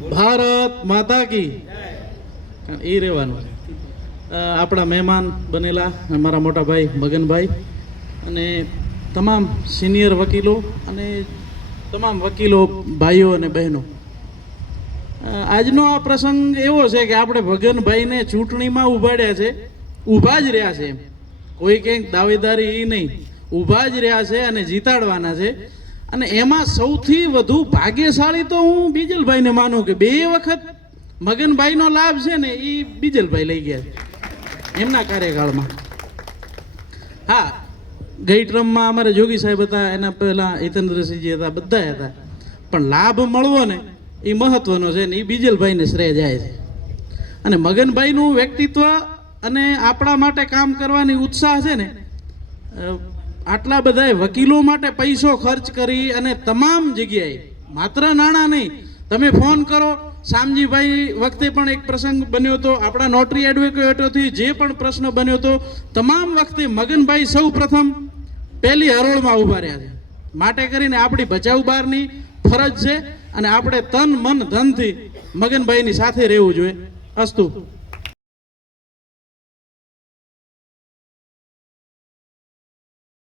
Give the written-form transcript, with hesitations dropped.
ભારત માતા કી એ રહેવાનું. આપણા મહેમાન બનેલા મારા મોટા ભાઈ મગનભાઈ અને તમામ સિનિયર વકીલો અને તમામ વકીલો ભાઈઓ અને બહેનો, આજનો આ પ્રસંગ એવો છે કે આપણે ભગનભાઈને ચૂંટણીમાં ઉભાડ્યા છે, ઊભા જ રહ્યા છે. એમ કોઈ કંઈક દાવેદારી એ નહીં, ઊભા જ રહ્યા છે અને જીતાડવાના છે. અને એમાં સૌથી વધુ ભાગ્યશાળી તો હું બીજલભાઈને માનું કે 2 વખત મગનભાઈનો લાભ છે ને એ બીજલભાઈ લઈ ગયા છે એમના કાર્યકાળમાં. હા, ગઈ ટ્રમમાં અમારે જોગી સાહેબ હતા, એના પહેલાં હિતેન્દ્રસિંહજી હતા, બધા હતા. પણ લાભ મળવો ને એ મહત્વનો છે ને એ બીજલભાઈને શ્રેય જાય છે. અને મગનભાઈનું વ્યક્તિત્વ અને આપણા માટે કામ કરવાની ઉત્સાહ છે ને, આટલા બધા વકીલો માટે પૈસો ખર્ચ કરી અને તમામ જગ્યાએ, માત્ર નાણાં નહીં, તમે ફોન કરો. શામજીભાઈ વખતે પણ એક પ્રસંગ બન્યો હતો, આપણા નોટરી એડવોકેટોથી જે પણ પ્રશ્ન બન્યો હતો, તમામ વખતે મગનભાઈ સૌ પ્રથમ પહેલી હરોળમાં ઊભા રહ્યા છે. માટે કરીને આપણી બચાવ બહારની ફરજ છે અને આપણે તન મન ધનથી મગનભાઈની સાથે રહેવું જોઈએ. અસ્તુ.